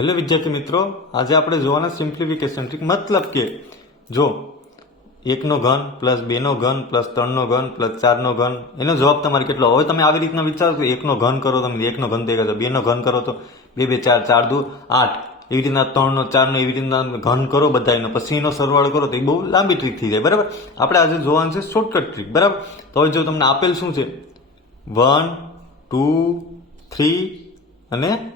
Hello વિદ્યાર્થી મિત્રો, આજે આપણે જોવાના સિમ્પ્લિફિકેશન ટ્રીક મતલબ કે જો એકનો ઘન પ્લસ બેનો ઘન પ્લસ ત્રણનો ઘન પ્લસ ચારનો ઘન, એનો જવાબ તમારે કેટલો? હવે તમે આવી રીતના વિચારો કે એકનો ઘન કરો, તમે એકનો ઘન દેખા છો, બેનો ઘન કરો તો બે બે, ચાર ચાર, દુ, આઠ. એવી રીતના ત્રણનો, ચારનો એવી રીતના ઘન કરો બધાનો પછી એનો સરવાળો કરો તો એ બહુ લાંબી ટ્રીક થઈ જાય, બરાબર? આપણે આજે જોવાનું છે શોર્ટકટ ટ્રીક બરાબર? તો હવે જો તમને આપેલ શું છે? વન ટુ થ્રી અને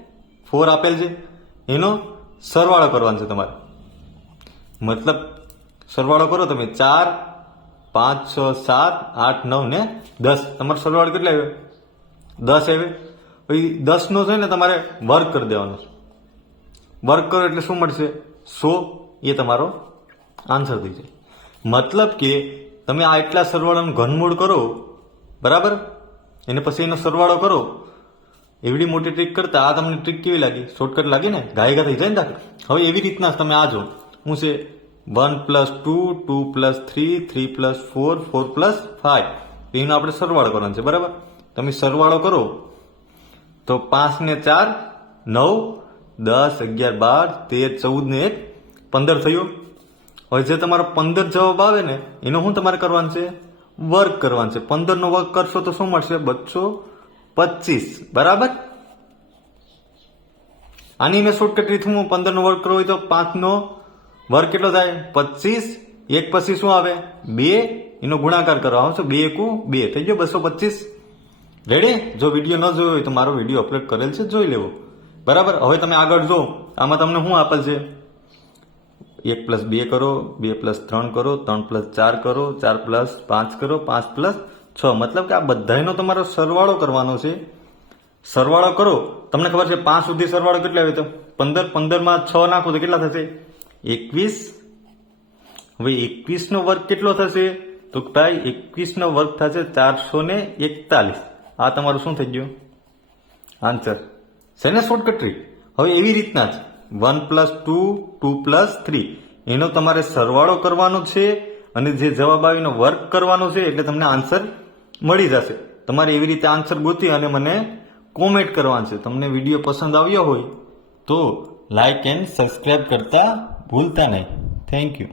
ફોર આપેલ છે. એનો સરવાળો કરવાનો છે તમારે. મતલબ સરવાળો કરો તમે ચાર, પાંચ, છ, સાત, આઠ, નવ ને દસ. તમારો સરવાળો કેટલો આવ્યો? દસ આવે પછી દસનો છે ને તમારે વર્ક કરી દેવાનો છે. વર્ક કરો એટલે શું મળશે? સો. એ તમારો આન્સર થઈ જાય. મતલબ કે તમે આ એટલા સરવાળાનું ઘનમૂળ કરો, બરાબર? એને પછી એનો સરવાળો કરો એવડી મોટી ટ્રીક કરતા આ તમને ટ્રીક કેવી લાગી? શોર્ટકટ લાગી ને? ગાયગા થઈ જાય ને દાખલ? હવે એવી રીતના તમે આ જો હું છે one plus two two plus three three plus four four plus five એનો આપણે સરવાળો કરવાનો છે, બરાબર? તમે સરવાળો કરો, તો પાંચ ને ચાર, નવ, દસ, અગિયાર, બાર, તેર, ચૌદ ને એક, પંદર થયો. હવે જે તમારો પંદર જવાબ આવે ને, એનો શું તમારે કરવાનું છે? વર્ક કરવાનું છે. પંદરનો વર્ક કરશો તો શું મળશે? બસો પચીસ, બરાબર? આની મેં શોર્ટકટ રીત હું પંદર નો વર્ક કરવો હોય તો પાંચ નો વર્ક કેટલો થાય? પચીસ. એક પછી શું આવે? બે. એનો ગુણાકાર કરવા આવશે બે એકુ બે. થઈ ગયો બસો પચીસ. રેડી જો વીડિયો ન જોયો હોય તો મારો વીડિયો અપલોડ કરેલ છે, જોઈ લેવો. બરાબર? હવે તમે આગળ જો. આમાં તમને શું આપેલ છે? એક પ્લસ બે કરો, બે પ્લસ ત્રણ કરો, ત્રણ પ્લસ ચાર કરો, ચાર પ્લસ પાંચ કરો, પાંચ પ્લસ છ, મતલબ કે આ બધાનો તમારો સરવાળો કરવાનો છે. સરવાળો કરો. તમને ખબર છે પાંચ સુધી સરવાળો કેટલો આવે તો? પંદર, પંદરમાં છ નાખો તો કેટલા થશે? એકવીસ. હવે એકવીસનો વર્ગ કેટલો થશે? તો ભાઈ, એકવીસનો વર્ગ થશે ચારસો ને એકતાલીસ. આ તમારું શું થઈ ગયું? આન્સર. છે ને શોર્ટકટ ટ્રીક હવે એવી રીતના જ. One plus two two plus three. એનો તમારે સરવાળો કરવાનો છે અને જે જવાબ આવીનો વર્ક કરવાનો છે એટલે તમને આન્સર મળી જશે. તમારે એવી રીતે આન્સર ગોતી અને મને કોમેન્ટ કરવાનું છે. તમને વીડિયો પસંદ આવ્યો હોય તો લાઈક એન્ડ સબસ્ક્રાઇબ કરતા ભૂલતા નહીં. Thank you